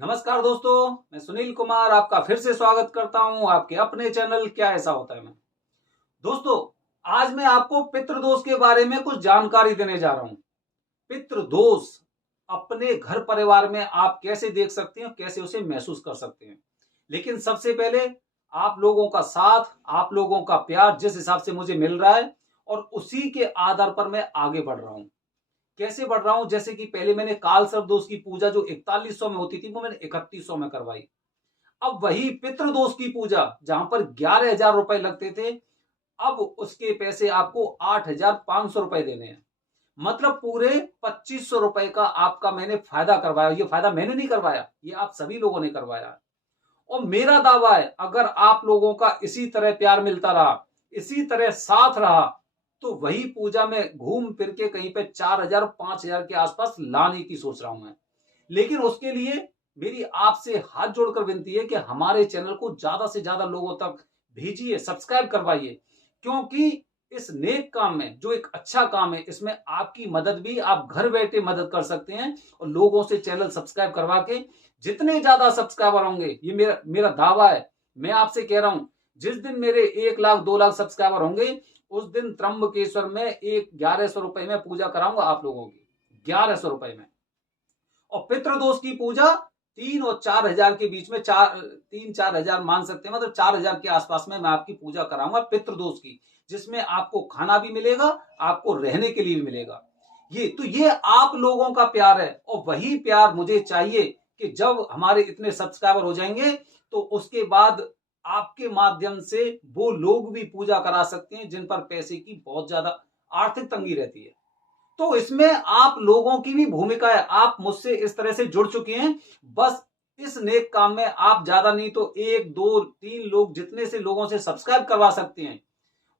नमस्कार दोस्तों, मैं सुनील कुमार आपका फिर से स्वागत करता हूं आपके अपने चैनल क्या ऐसा होता है में। दोस्तों, आज मैं आपको पितृदोष के बारे में कुछ जानकारी देने जा रहा हूं। पितृदोष अपने घर परिवार में आप कैसे देख सकते हैं, कैसे उसे महसूस कर सकते हैं। लेकिन सबसे पहले आप लोगों का साथ, आप लोगों का प्यार जिस हिसाब से मुझे मिल रहा है और उसी के आधार पर मैं आगे बढ़ रहा हूं। कैसे बढ़ रहा हूं? जैसे कि पहले मैंने काल सर्प दोष की पूजा जो 4100 में होती थी वो मैंने 3100 में करवाई। अब वही पितृदोष की पूजा जहां पर 11,000 रुपए लगते थे, अब उसके पैसे आपको 8,500 रुपए देने हैं। मतलब पूरे 2500 रुपए का आपका मैंने फायदा करवाया। ये फायदा मैंने नहीं करवाया, ये आप सभी लोगों ने करवाया। और मेरा दावा है, अगर आप लोगों का इसी तरह प्यार मिलता रहा, इसी तरह साथ रहा, तो वही पूजा में घूम फिर के कहीं पे 4,000 5,000 के आसपास लाने की सोच रहा हूं मैं। लेकिन उसके लिए मेरी आपसे हाथ जोड़कर विनती है कि हमारे चैनल को ज्यादा से ज्यादा लोगों तक भेजिए, सब्सक्राइब करवाइए। क्योंकि इस नेक काम में, जो एक अच्छा काम है, इसमें आपकी मदद भी, आप घर बैठे मदद कर सकते हैं। और लोगों से चैनल सब्सक्राइब करवा के जितने ज्यादा सब्सक्राइबर होंगे, ये मेरा मेरा दावा है, मैं आपसे कह रहा हूं, जिस दिन मेरे 1 लाख 2 लाख सब्सक्राइबर होंगे, उस दिन त्र्यंबकेश्वर में 1100 रुपए में पूजा कराऊंगा आप लोगों की, 1100 रुपए में। और पितृदोष की पूजा 3 और 4 हजार के बीच में, 3-4 हजार मान सकते हैं, मतलब 4,000 के आसपास में मैं आपकी पूजा कराऊंगा पितृदोष की, जिसमें आपको खाना भी मिलेगा, आपको रहने के लिए भी मिलेगा। ये आप लोगों का प्यार है। और वही प्यार मुझे चाहिए कि जब हमारे इतने सब्सक्राइबर हो जाएंगे, तो उसके बाद आपके माध्यम से वो लोग भी पूजा करा सकते हैं जिन पर पैसे की बहुत ज्यादा आर्थिक तंगी रहती है। तो इसमें आप लोगों की भी भूमिका है। आप मुझसे इस तरह से जुड़ चुके हैं, बस इस नेक काम में आप ज्यादा नहीं तो 1 2 3 लोग, जितने से लोगों से सब्सक्राइब करवा सकते हैं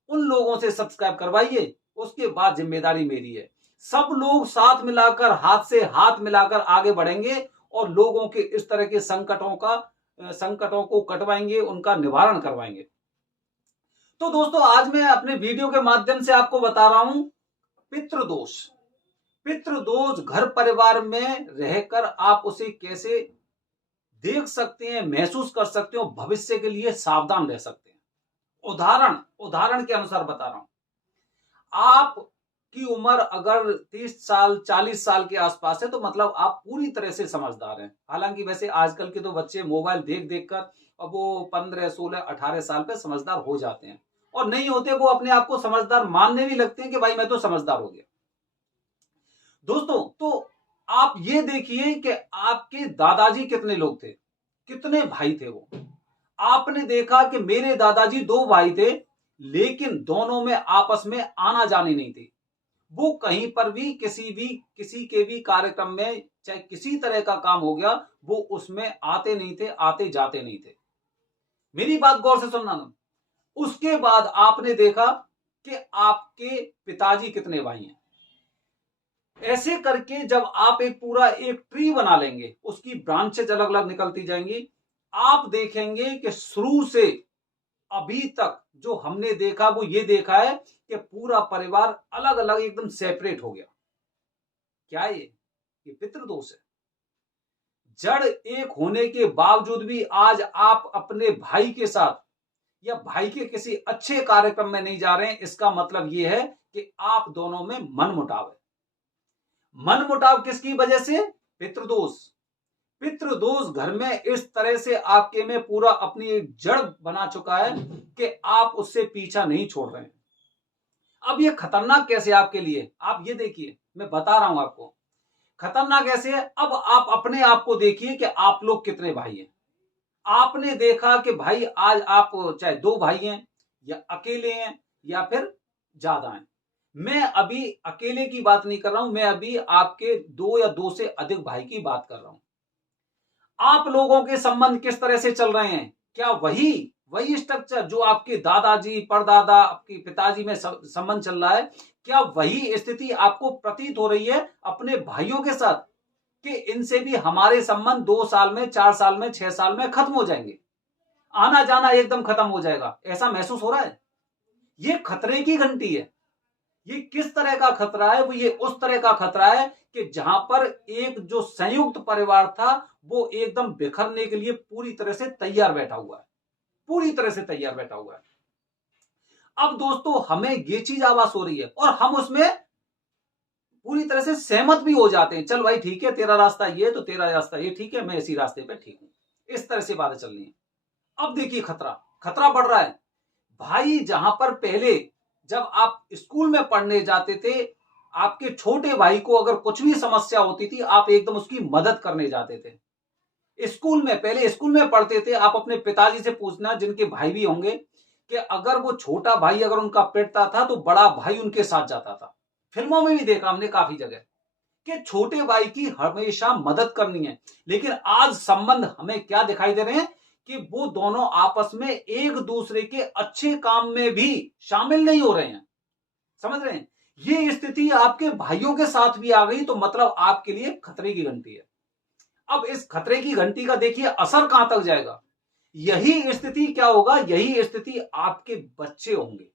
उन लोगों से सब्सक्राइब करवाइए। उसके बाद जिम्मेदारी मेरी है। सब लोग साथ मिलाकर, हाथ से हाथ मिलाकर आगे बढ़ेंगे और लोगों के इस तरह के संकटों को कटवाएंगे, उनका निवारण करवाएंगे। तो दोस्तों, आज मैं अपने वीडियो के माध्यम से आपको बता रहा हूं पितृदोष। पितृदोष घर परिवार में रहकर आप उसे कैसे देख सकते हैं, महसूस कर सकते हो, भविष्य के लिए सावधान रह सकते हैं। उदाहरण उदाहरण के अनुसार बता रहा हूं। आपकी उम्र अगर 30 साल 40 साल के आसपास है, तो मतलब आप पूरी तरह से समझदार हैं। हालांकि वैसे आजकल के तो बच्चे मोबाइल देख देख कर अब वो 15 16 18 साल पे समझदार हो जाते हैं, और नहीं होते वो अपने आप को समझदार मानने भी लगते हैं कि भाई मैं तो समझदार हो गया। दोस्तों, तो आप ये देखिए कि आपके दादाजी कितने लोग थे, कितने भाई थे वो। आपने देखा कि मेरे दादाजी 2 भाई थे, लेकिन दोनों में आपस में आना जानी नहीं थी। वो कहीं पर भी किसी के भी कार्यक्रम में, चाहे किसी तरह का काम हो गया, वो उसमें आते नहीं थे, आते जाते नहीं थे। मेरी बात गौर से सुनना। उसके बाद आपने देखा कि आपके पिताजी कितने भाई हैं। ऐसे करके जब आप एक ट्री बना लेंगे, उसकी ब्रांचेज अलग अलग निकलती जाएंगी, आप देखेंगे कि शुरू से अभी तक जो हमने देखा वो ये देखा है कि पूरा परिवार अलग अलग एकदम सेपरेट हो गया। क्या ये पितृदोष है। जड़ एक होने के बावजूद भी आज आप अपने भाई के साथ या भाई के किसी अच्छे कार्यक्रम में नहीं जा रहे हैं, इसका मतलब यह है कि आप दोनों में मनमुटाव है। मनमुटाव किसकी वजह से? पितृदोष। पितृदोष घर में इस तरह से आपके में पूरा अपनी एक जड़ बना चुका है कि आप उससे पीछा नहीं छोड़ रहे हैं। अब ये खतरनाक कैसे आपके लिए, आप ये देखिए, मैं बता रहा हूं आपको खतरनाक कैसे है। अब आप अपने आप को देखिए कि आप लोग कितने भाई हैं। आपने देखा कि भाई आज आप चाहे 2 भाई हैं, या अकेले हैं, या फिर ज्यादा हैं। मैं अभी अकेले की बात नहीं कर रहा हूं, मैं अभी आपके 2 या 2 से अधिक भाई की बात कर रहा हूं। आप लोगों के संबंध किस तरह से चल रहे हैं? क्या वही वही स्ट्रक्चर जो आपके दादाजी, परदादा, आपके पिताजी में संबंध चल रहा है, क्या वही स्थिति आपको प्रतीत हो रही है अपने भाइयों के साथ कि इनसे भी हमारे संबंध 2 साल में, 4 साल में, 6 साल में खत्म हो जाएंगे, आना जाना एकदम खत्म हो जाएगा? ऐसा महसूस हो रहा है? ये खतरे की घंटी है। ये किस तरह का खतरा है? वो ये उस तरह का खतरा है कि जहां पर एक जो संयुक्त परिवार था वो एकदम बिखरने के लिए पूरी तरह से तैयार बैठा हुआ है, पूरी तरह से तैयार बैठा हुआ है। अब दोस्तों हमें ये चीज आवाज हो रही है और हम उसमें पूरी तरह से सहमत भी हो जाते हैं। चल भाई ठीक है, तेरा रास्ता ये तो तेरा रास्ता ये ठीक है, मैं इसी रास्ते पे ठीक हूं। इस तरह से बातें चल रही है। अब देखिए खतरा, खतरा बढ़ रहा है भाई। जहां पर पहले जब आप स्कूल में पढ़ने जाते थे, आपके छोटे भाई को अगर कुछ भी समस्या होती थी आप एकदम उसकी मदद करने जाते थे। स्कूल में, पहले स्कूल में पढ़ते थे, आप अपने पिताजी से पूछना जिनके भाई भी होंगे कि अगर वो छोटा भाई अगर उनका पिटता था तो बड़ा भाई उनके साथ जाता था। फिल्मों में भी देखा हमने काफी जगह कि छोटे भाई की हमेशा मदद करनी है। लेकिन आज संबंध हमें क्या दिखाई दे रहे हैं कि वो दोनों आपस में एक दूसरे के अच्छे काम में भी शामिल नहीं हो रहे हैं। समझ रहे हैं? ये स्थिति आपके भाइयों के साथ भी आ गई तो मतलब आपके लिए खतरे की घंटी है। अब इस खतरे की घंटी का देखिए असर कहां तक जाएगा। यही स्थिति क्या होगा, यही स्थिति आपके बच्चे होंगे।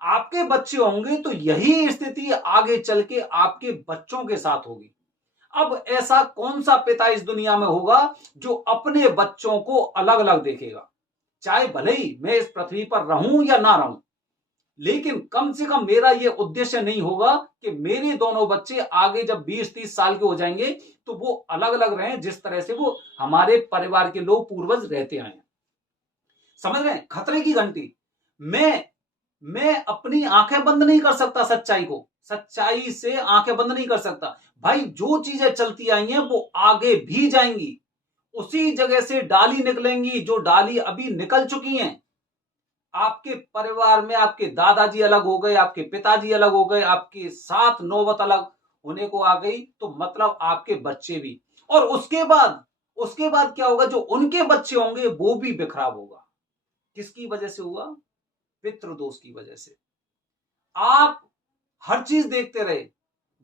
आपके बच्चे होंगे तो यही स्थिति आगे चल के आपके बच्चों के साथ होगी। अब ऐसा कौन सा पिता इस दुनिया में होगा जो अपने बच्चों को अलग अलग देखेगा? चाहे भले ही मैं इस पृथ्वी पर रहूं या ना रहूं, लेकिन कम से कम मेरा यह उद्देश्य नहीं होगा कि मेरे दोनों बच्चे आगे जब 20-30 साल के हो जाएंगे तो वो अलग अलग रहें जिस तरह से वो हमारे परिवार के लोग पूर्वज रहते आए हैं। समझ रहे हैं? खतरे की घंटी। मैं अपनी आंखें बंद नहीं कर सकता सच्चाई को, सच्चाई से आंखें बंद नहीं कर सकता। भाई जो चीजें चलती आई हैं वो आगे भी जाएंगी, उसी जगह से डाली निकलेंगी जो डाली अभी निकल चुकी हैं। आपके परिवार में आपके दादाजी अलग हो गए, आपके पिताजी अलग हो गए, आपके साथ नौबत अलग होने को आ गई तो मतलब आपके बच्चे भी। और उसके बाद क्या होगा, जो उनके बच्चे होंगे वो भी बिखराव होगा। किसकी वजह से हुआ? पितृदोष की वजह से। आप हर चीज देखते रहे,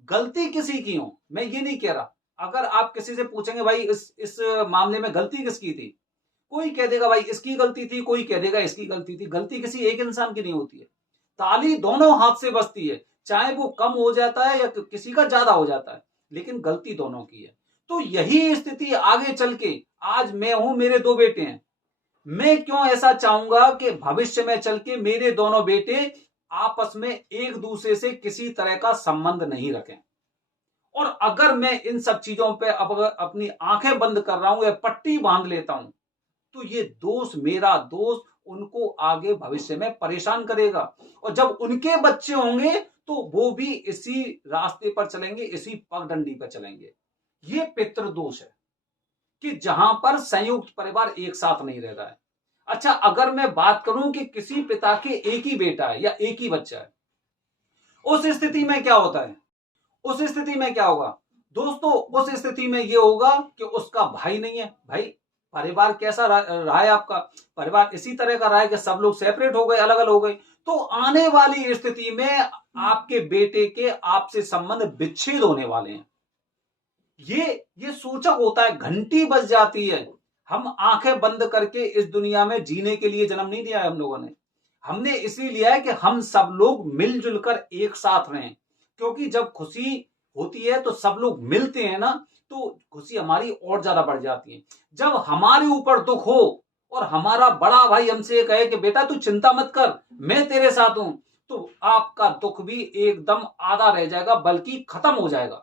गलती किसी की हो, मैं ये नहीं कह रहा। अगर आप किसी से पूछेंगे भाई इस मामले में गलती किसकी थी, कोई कह देगा भाई इसकी गलती थी, कोई कह देगा इसकी गलती थी। गलती किसी एक इंसान की नहीं होती है। ताली दोनों हाथ से बजती है, चाहे वो कम हो जाता है या किसी का ज्यादा हो जाता है, लेकिन गलती दोनों की है। तो यही स्थिति आगे चल के, आज मैं हूं, मेरे दो बेटे हैं, मैं क्यों ऐसा चाहूंगा कि भविष्य में चल के मेरे दोनों बेटे आपस में एक दूसरे से किसी तरह का संबंध नहीं रखें। और अगर मैं इन सब चीजों पे अब अपनी आंखें बंद कर रहा हूं या पट्टी बांध लेता हूं तो ये दोष, मेरा दोष उनको आगे भविष्य में परेशान करेगा। और जब उनके बच्चे होंगे तो वो भी इसी रास्ते पर चलेंगे, इसी पगडंडी पर चलेंगे। ये पितृदोष है कि जहां पर संयुक्त परिवार एक साथ नहीं रह रहा है। अच्छा, अगर मैं बात करूं कि किसी पिता के एक ही बेटा है या एक ही बच्चा है, उस स्थिति में क्या होता है? उस स्थिति में क्या होगा दोस्तों? उस स्थिति में यह होगा कि उसका भाई नहीं है। भाई परिवार कैसा रहा है आपका? परिवार इसी तरह का रहा है कि सब लोग सेपरेट हो गए, अलग अलग हो गए। तो आने वाली स्थिति में आपके बेटे के आपसे संबंध विच्छेद होने वाले हैं। ये सूचक होता है, घंटी बज जाती है। हम आंखें बंद करके इस दुनिया में जीने के लिए जन्म नहीं लिया है हम लोगों ने। हमने इसलिए लिया है कि हम सब लोग मिलजुल कर एक साथ रहें, क्योंकि जब खुशी होती है तो सब लोग मिलते हैं ना, तो खुशी हमारी और ज्यादा बढ़ जाती है। जब हमारे ऊपर दुख हो और हमारा बड़ा भाई हमसे कहे कि बेटा तू चिंता मत कर, मैं तेरे साथ हूं, तो आपका दुख भी एकदम आधा रह जाएगा, बल्कि खत्म हो जाएगा।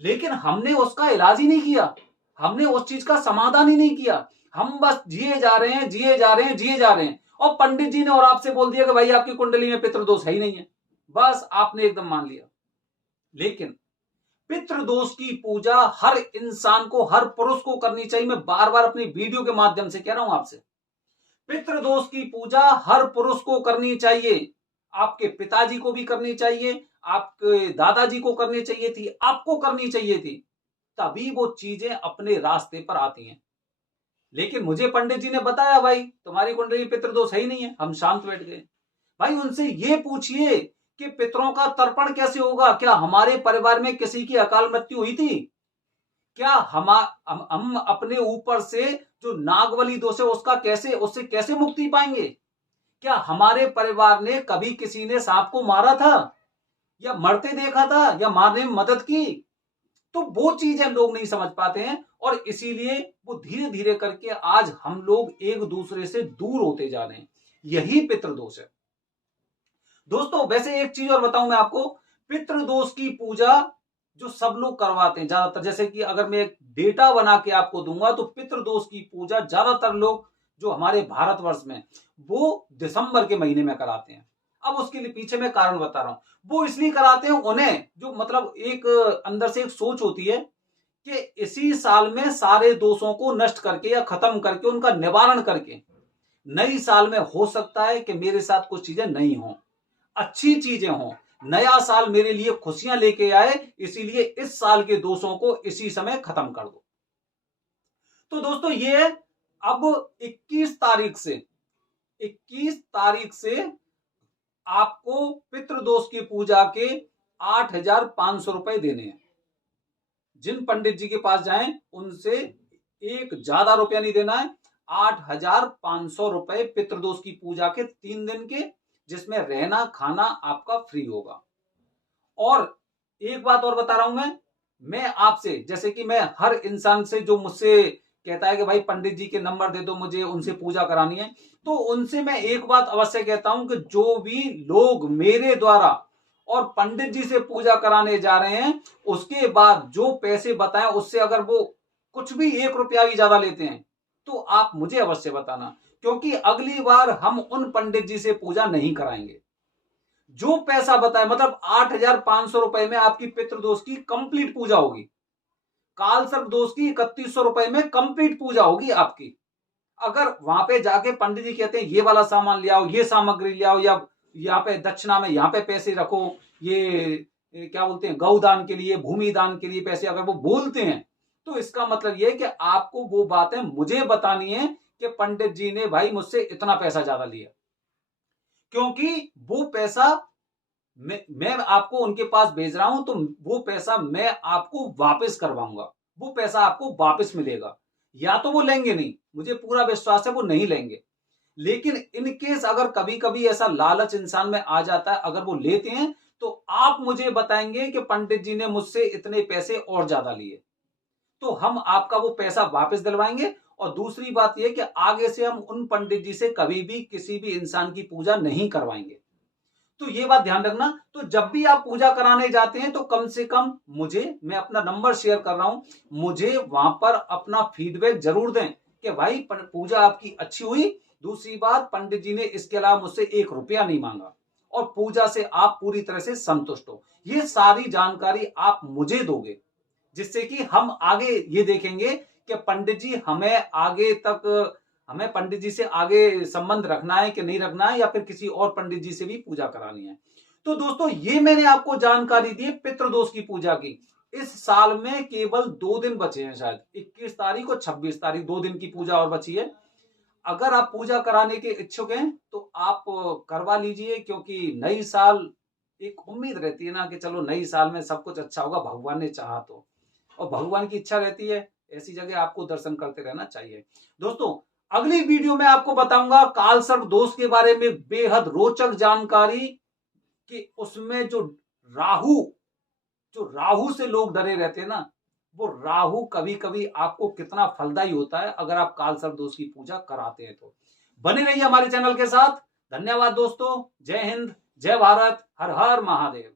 लेकिन हमने उसका इलाज ही नहीं किया, हमने उस चीज का समाधान ही नहीं किया। हम बस जिए जा रहे हैं, जिए जा रहे हैं, जिए जा रहे हैं। और पंडित जी ने और आपसे बोल दिया कि भाई आपकी कुंडली में पितृदोष है ही नहीं है, बस आपने एकदम मान लिया। लेकिन पितृदोष की पूजा हर इंसान को, हर पुरुष को करनी चाहिए। मैं बार बार अपनी वीडियो के माध्यम से कह रहा हूं आपसे, पितृदोष की पूजा हर पुरुष को करनी चाहिए। आपके पिताजी को भी करनी चाहिए, आपके दादाजी को करनी चाहिए थी, आपको करनी चाहिए थी, तभी वो चीजें अपने रास्ते पर आती हैं। लेकिन मुझे पंडित जी ने बताया भाई तुम्हारी कुंडली पितृदोष है ही नहीं है, हम शांत बैठ गए। भाई उनसे ये पूछिए कि पितरों का तर्पण कैसे होगा? क्या हमारे परिवार में किसी की अकाल मृत्यु हुई थी? क्या हम अपने ऊपर से जो नागवली दोष है उससे कैसे मुक्ति पाएंगे? क्या हमारे परिवार ने कभी किसी ने सांप को मारा था या मरते देखा था या मारने में मदद की? तो वो चीजें लोग नहीं समझ पाते हैं और इसीलिए वो धीरे धीरे करके आज हम लोग एक दूसरे से दूर होते जा रहे हैं। यही पितृदोष है। दोस्तों वैसे एक चीज और बताऊं मैं आपको, पितृदोष की पूजा जो सब लोग करवाते हैं ज्यादातर, जैसे कि अगर मैं एक डेटा बना के आपको दूंगा तो पितृदोष की पूजा ज्यादातर लोग जो हमारे भारतवर्ष में वो दिसंबर के महीने में कराते हैं। अब उसके लिए पीछे मैं कारण बता रहा हूं। वो इसलिए कराते हैं, उन्हें जो मतलब एक अंदर से एक सोच होती है कि इसी साल में सारे दोषों को नष्ट करके या खत्म करके उनका निवारण करके नई साल में हो सकता है कि मेरे साथ कुछ चीजें नहीं हो, अच्छी चीजें हों, नया साल मेरे लिए खुशियां लेके आए, इसीलिए इस साल के दोषों को इसी समय खत्म कर दो। तो दोस्तों ये अब 21 तारीख से आपको पितृदोष की पूजा के 8,500 रुपए देने हैं। जिन पंडित जी के पास जाएं उनसे एक ज्यादा रुपया नहीं देना है। 8,500 रुपए पितृदोष की पूजा के 3 दिन के, जिसमें रहना खाना आपका फ्री होगा। और एक बात और बता रहा हूं मैं आपसे, जैसे कि मैं हर इंसान से जो मुझसे कहता है कि भाई पंडित जी के नंबर दे दो मुझे, उनसे पूजा करानी है, तो उनसे मैं एक बात अवश्य कहता हूं कि जो भी लोग मेरे द्वारा और पंडित जी से पूजा कराने जा रहे हैं, उसके बाद जो पैसे बताएं उससे अगर वो कुछ भी 1 रुपया भी ज्यादा लेते हैं तो आप मुझे अवश्य बताना, क्योंकि अगली बार हम उन पंडित जी से पूजा नहीं कराएंगे। जो पैसा बताए, मतलब 8,500 रुपए में आपकी पितृदोष की कंप्लीट पूजा होगी, काल सर्प दोष की 3100 रुपए में कंप्लीट पूजा होगी आपकी। अगर वहां पे जाके पंडित जी कहते हैं ये वाला सामान ले आओ, ये सामग्री ले आओ, या यहाँ पे दक्षिणा में यहाँ पे पैसे रखो, ये क्या बोलते हैं गौदान के लिए, भूमि दान के लिए पैसे, अगर वो बोलते हैं तो इसका मतलब ये है कि आपको वो बातें मुझे बतानी है कि पंडित जी ने भाई मुझसे इतना पैसा ज्यादा लिया, क्योंकि वो पैसा मैं आपको उनके पास भेज रहा हूं तो वो पैसा मैं आपको वापस करवाऊंगा, वो पैसा आपको वापस मिलेगा। या तो वो लेंगे नहीं, मुझे पूरा विश्वास है वो नहीं लेंगे, लेकिन इन केस अगर कभी कभी ऐसा लालच इंसान में आ जाता है, अगर वो लेते हैं तो आप मुझे बताएंगे कि पंडित जी ने मुझसे इतने पैसे और ज्यादा लिए, तो हम आपका वो पैसा वापस दिलवाएंगे। और दूसरी बात यह कि आगे से हम उन पंडित जी से कभी भी किसी भी इंसान की पूजा नहीं करवाएंगे। तो ये बात ध्यान रखना। तो जब भी आप पूजा कराने जाते हैं तो कम से कम मुझे, मैं अपना नंबर शेयर कर रहा हूं, मुझे वहां पर अपना फीडबैक जरूर दें कि भाई पूजा आपकी अच्छी हुई। दूसरी बात, पंडित जी ने इसके अलावा मुझसे 1 रुपया नहीं मांगा और पूजा से आप पूरी तरह से संतुष्ट हो। ये सारी जानकारी आप मुझे दोगे, जिससे कि हम आगे ये देखेंगे कि पंडित जी हमें पंडित जी से आगे संबंध रखना है कि नहीं रखना है, या फिर किसी और पंडित जी से भी पूजा करानी है। तो दोस्तों ये मैंने आपको जानकारी दी पितृदोष की पूजा की। इस साल में केवल 2 दिन बचे हैं, शायद 21 तारीख और 26 तारीख, 2 दिन की पूजा और बची है। अगर आप पूजा कराने के इच्छुक हैं तो आप करवा लीजिए, क्योंकि नई साल एक उम्मीद रहती है ना कि चलो नई साल में सब कुछ अच्छा होगा, भगवान ने चाहा तो, और भगवान की इच्छा रहती है ऐसी जगह आपको दर्शन करते रहना चाहिए। दोस्तों अगली वीडियो में आपको बताऊंगा काल सर्प दोष के बारे में बेहद रोचक जानकारी, कि उसमें जो राहु से लोग डरे रहते हैं ना, वो राहु कभी कभी आपको कितना फलदायी होता है अगर आप काल सर्प दोष की पूजा कराते हैं तो। बने रहिए हमारे चैनल के साथ। धन्यवाद दोस्तों। जय हिंद, जय भारत, हर हर महादेव।